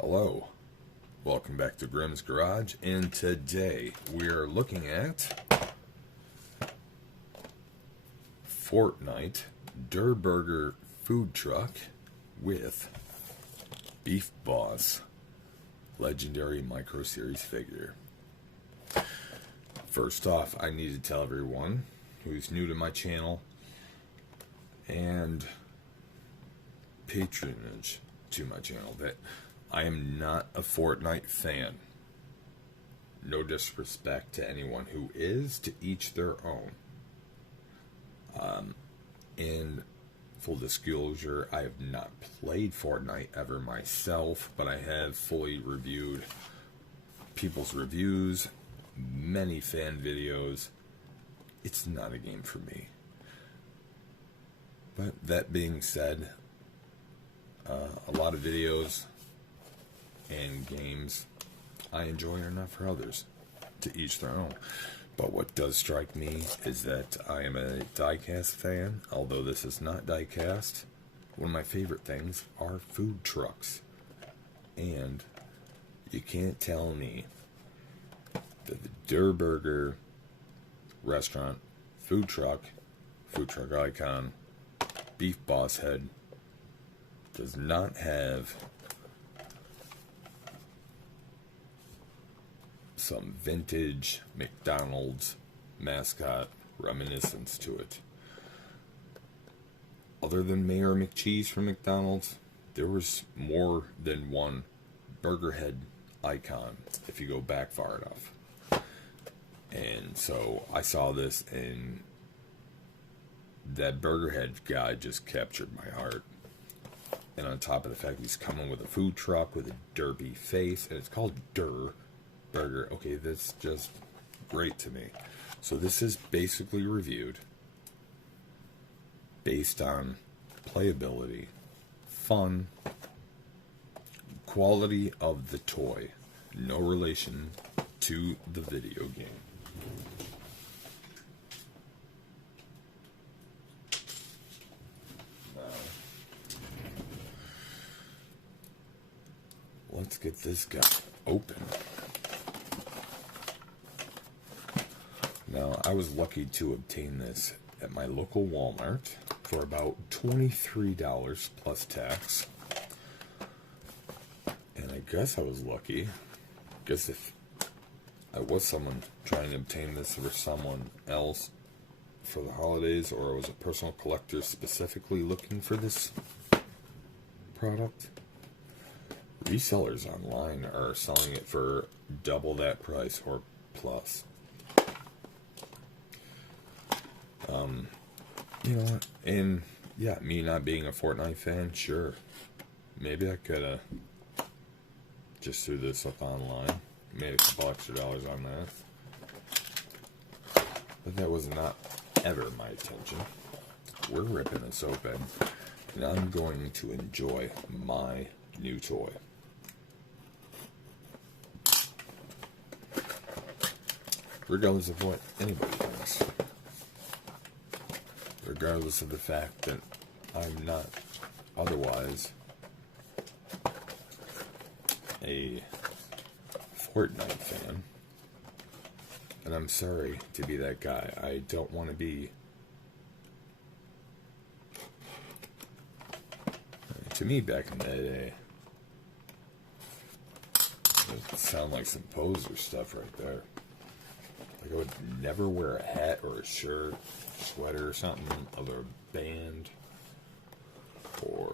Hello, welcome back to Grimm's Garage, and today we are looking at Fortnight Durr Burger food truck with Beef Boss legendary micro series figure. First off, I need to tell everyone who's new to my channel and patronage to my channel that I am not a Fortnite fan. No disrespect to anyone who is, to each their own. In full disclosure, I have not played Fortnite ever myself, but I have fully reviewed people's reviews, many fan videos. It's not a game for me. But that being said, a lot of videos and games I enjoy are not for others, to each their own. But what does strike me is that I am a diecast fan. Although this is not diecast, one of my favorite things are food trucks, and you can't tell me that the Durr Burger restaurant food truck icon Beef Boss head does not have some vintage McDonald's mascot reminiscence to it. Other than Mayor McCheese from McDonald's, there was more than one burger head icon if you go back far enough. And so I saw this, and that burger head guy just captured my heart. And on top of the fact he's coming with a food truck with a derby face, and it's called Durr Burger. Okay, that's just great to me. So this is basically reviewed based on playability, fun, quality of the toy, no relation to the video game. Let's get this guy open. Now, I was lucky to obtain this at my local Walmart for about $23 plus tax. And I guess I was lucky. I guess if I was someone trying to obtain this for someone else for the holidays, or I was a personal collector specifically looking for this product, resellers online are selling it for double that price or plus. You know, and yeah, me not being a Fortnite fan, sure, maybe I could have just threw this up online, made a couple extra dollars on that, but that was not ever my intention. We're ripping this open, and I'm going to enjoy my new toy. Regardless of what anybody thinks. Regardless of the fact that I'm not otherwise a Fortnite fan. And I'm sorry to be that guy. I don't want to be. To me, back in the day, it sounded like some poser stuff right there. Like I would never wear a hat or a shirt, sweater or something of a band or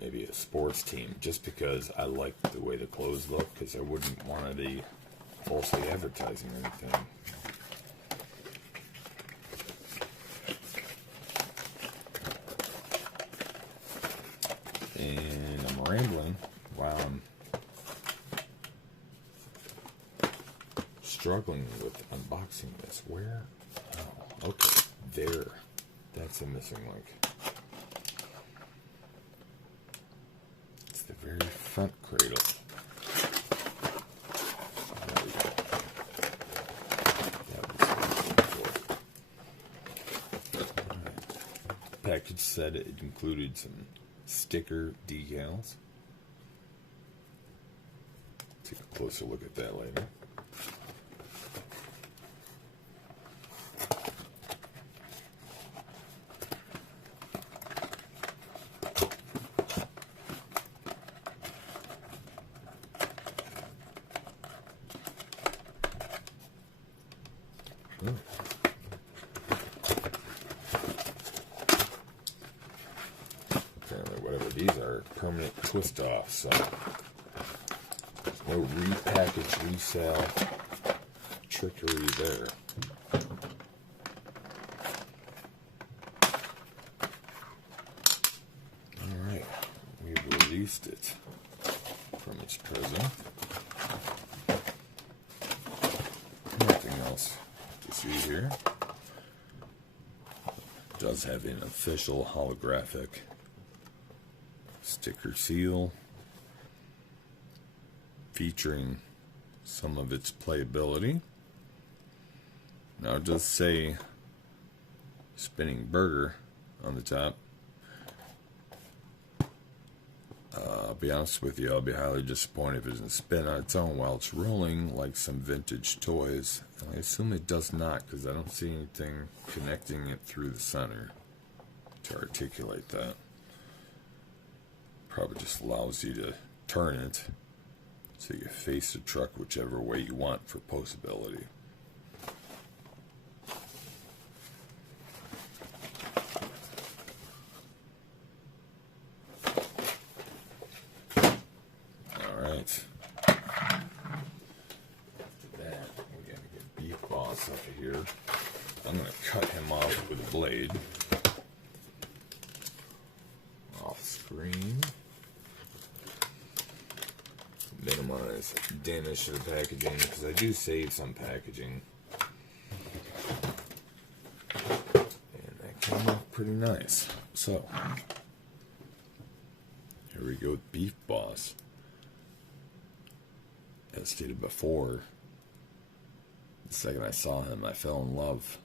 maybe a sports team, just because I like the way the clothes look, because I wouldn't want to be falsely advertising anything. And I'm rambling while I'm struggling with unboxing this. Where? Oh, okay. There. That's a missing link. It's the very front cradle. There we go. That was package said it included some sticker decals. Take a closer look at that later. Apparently, whatever these are, permanent twist off, so no repackage, resale trickery there. Alright, we've released it from its prison. Nothing else to see here. It does have an official holographic sticker seal featuring some of its playability. Now it does say spinning burger on the top. I'll be honest with you, I'll be highly disappointed if it doesn't spin on its own while it's rolling like some vintage toys. And I assume it does not, because I don't see anything connecting it through the center to articulate that. Probably just allows you to turn it so you face the truck whichever way you want for postability. Alright. After that, we gotta get Beef Boss up here. I'm gonna cut him off with a blade. Off screen. Minimize damage to the packaging, because I do save some packaging. And that came out pretty nice. So, here we go with Beef Boss. As stated before, the second I saw him, I fell in love.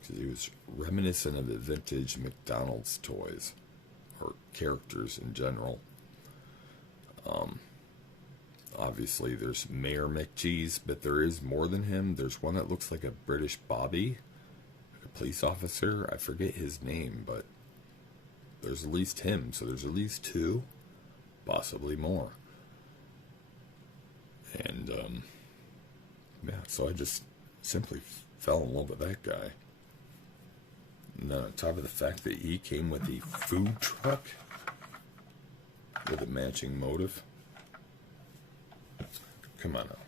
Because he was reminiscent of the vintage McDonald's toys, or characters in general. Obviously there's Mayor McCheese, but there is more than him. There's one that looks like a British Bobby, like a police officer. I forget his name, but there's at least him. So there's at least two, possibly more. And, yeah, so I just simply fell in love with that guy. And then on top of the fact that he came with a food truck with a matching motive. Come on now.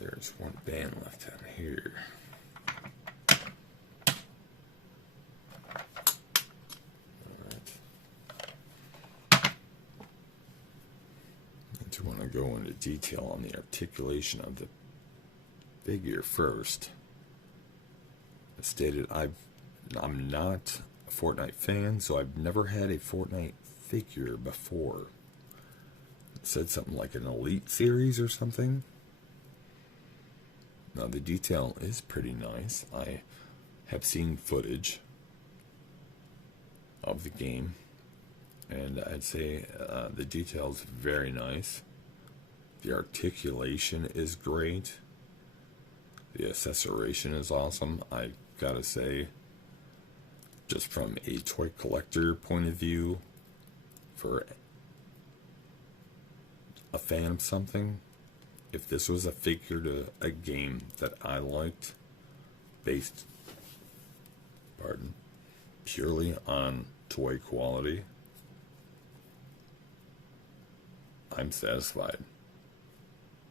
There's one band left on here. Alright. I do want to go into detail on the articulation of the figure first. As stated, I'm not a Fortnite fan, so I've never had a Fortnite figure before. It said something like an Elite series or something. Now the detail is pretty nice. I have seen footage of the game, and I'd say the detail is very nice. The articulation is great. The accessoration is awesome. I gotta say, just from a toy collector point of view, for a fan of something, if this was a figure to a game that I liked, based, purely on toy quality, I'm satisfied.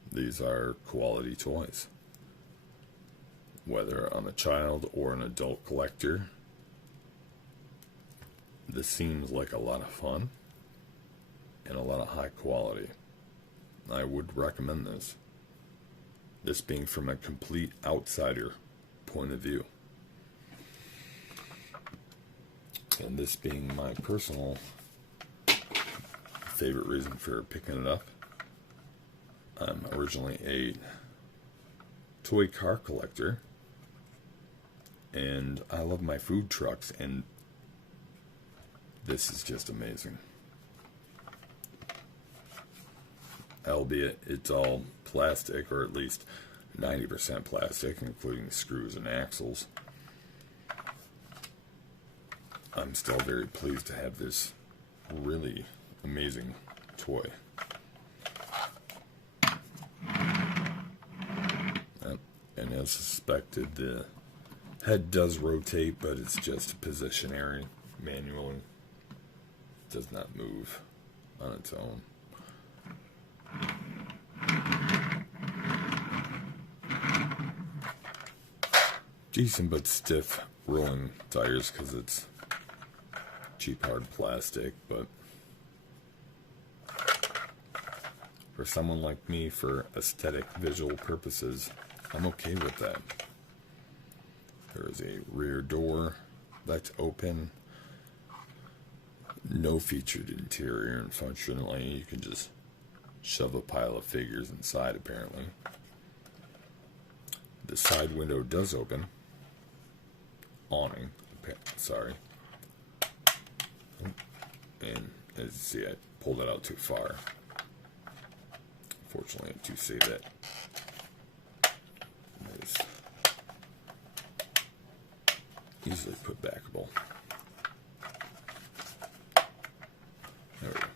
These are quality toys. Whether I'm a child or an adult collector, this seems like a lot of fun and a lot of high quality. I would recommend this. This being from a complete outsider point of view. And this being my personal favorite reason for picking it up. I'm originally a toy car collector. And I love my food trucks, and this is just amazing. Albeit it's all plastic, or at least 90% plastic, including screws and axles. I'm still very pleased to have this really amazing toy. And as suspected, the head does rotate, but it's just positionary manually. It does not move on its own. Decent but stiff rolling tires because it's cheap hard plastic, but for someone like me, for aesthetic visual purposes, I'm okay with that. There is a rear door that's open. No featured interior, and functionally you can just shove a pile of figures inside, apparently. The side window does open. Awning, sorry. And as you see, I pulled it out too far. Fortunately, I do say that it's easily put backable. There we go.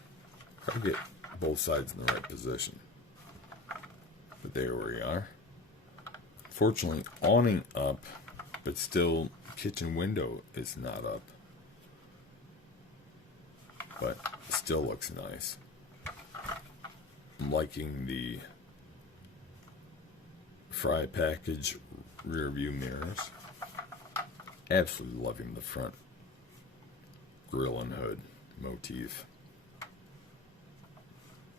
Try to get both sides in the right position. But there we are. Fortunately, awning up, but still kitchen window is not up. But still looks nice. I'm liking the fry package rear view mirrors. Absolutely loving the front grille and hood motif.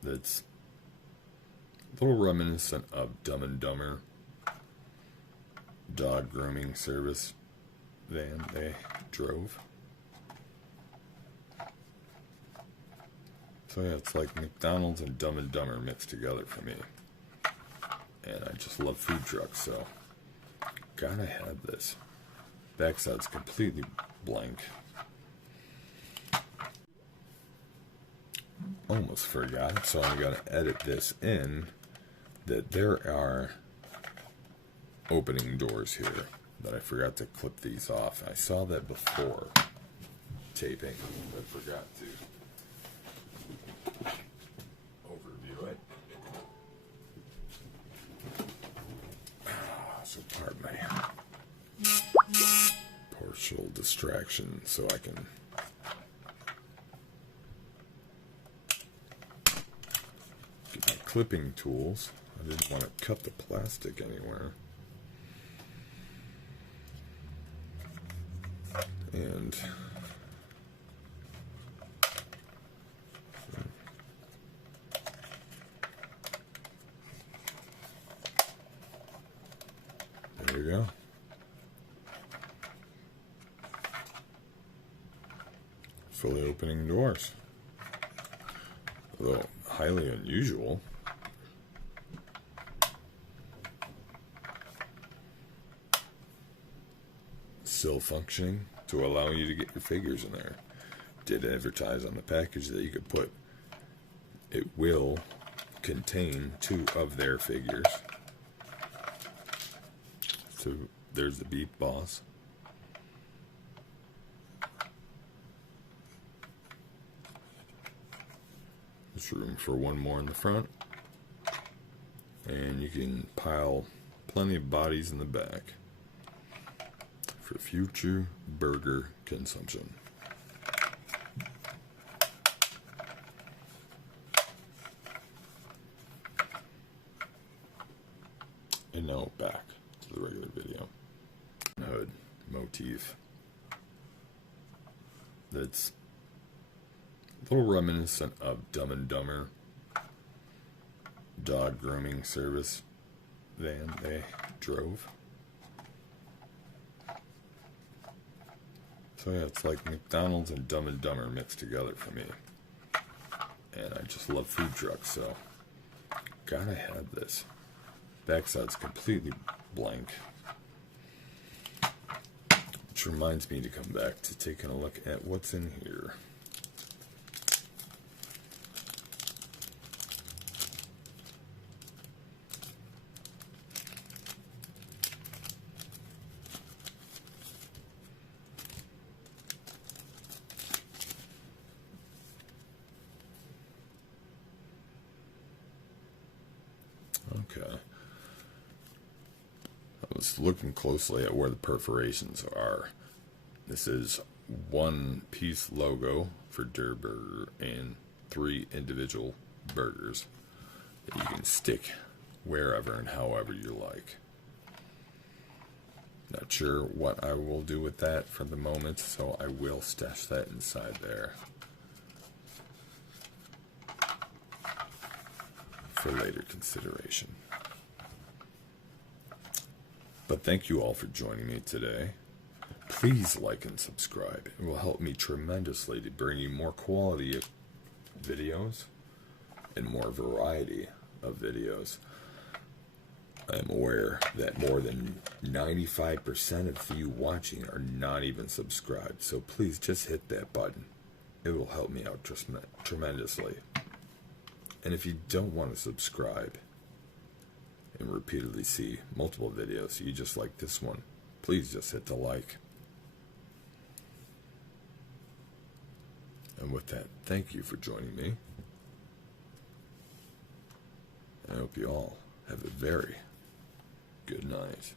That's a little reminiscent of Dumb and Dumber dog grooming service van they drove. So yeah, it's like McDonald's and Dumb and Dumber mixed together for me. And I just love food trucks, so gotta have this. Backside's completely blank. Almost forgot, so I'm gonna edit this in, that there are opening doors here that I forgot to clip these off. I saw that before taping, but forgot to overview it. So pardon my partial distraction, so I can get my clipping tools. I didn't want to cut the plastic anywhere. And there we go. Fully opening doors. Although highly unusual. Still functioning to allow you to get your figures in there. Did advertise on the package that you could put, it will contain 2 of their figures. So there's the Beep Boss. There's room for 1 more in the front. And you can pile plenty of bodies in the back for future burger consumption. And now back to the regular video. Hood motif. That's a little reminiscent of Dumb and Dumber dog grooming service van they drove. So yeah, it's like McDonald's and Dumb and Dumber mixed together for me. And I just love food trucks, so gotta have this. Backside's completely blank. Which reminds me to come back to taking a look at what's in here. Okay. I was looking closely at where the perforations are. This is one piece logo for Durr Burger and 3 individual burgers that you can stick wherever and however you like. Not sure what I will do with that for the moment, so I will stash that inside there for later consideration. But thank you all for joining me today. Please like and subscribe. It will help me tremendously to bring you more quality videos and more variety of videos. I am aware that more than 95% of you watching are not even subscribed, so please just hit that button. It will help me out tremendously. And if you don't want to subscribe and repeatedly see multiple videos you just like this one, please just hit the like. And with that, thank you for joining me. I hope you all have a very good night.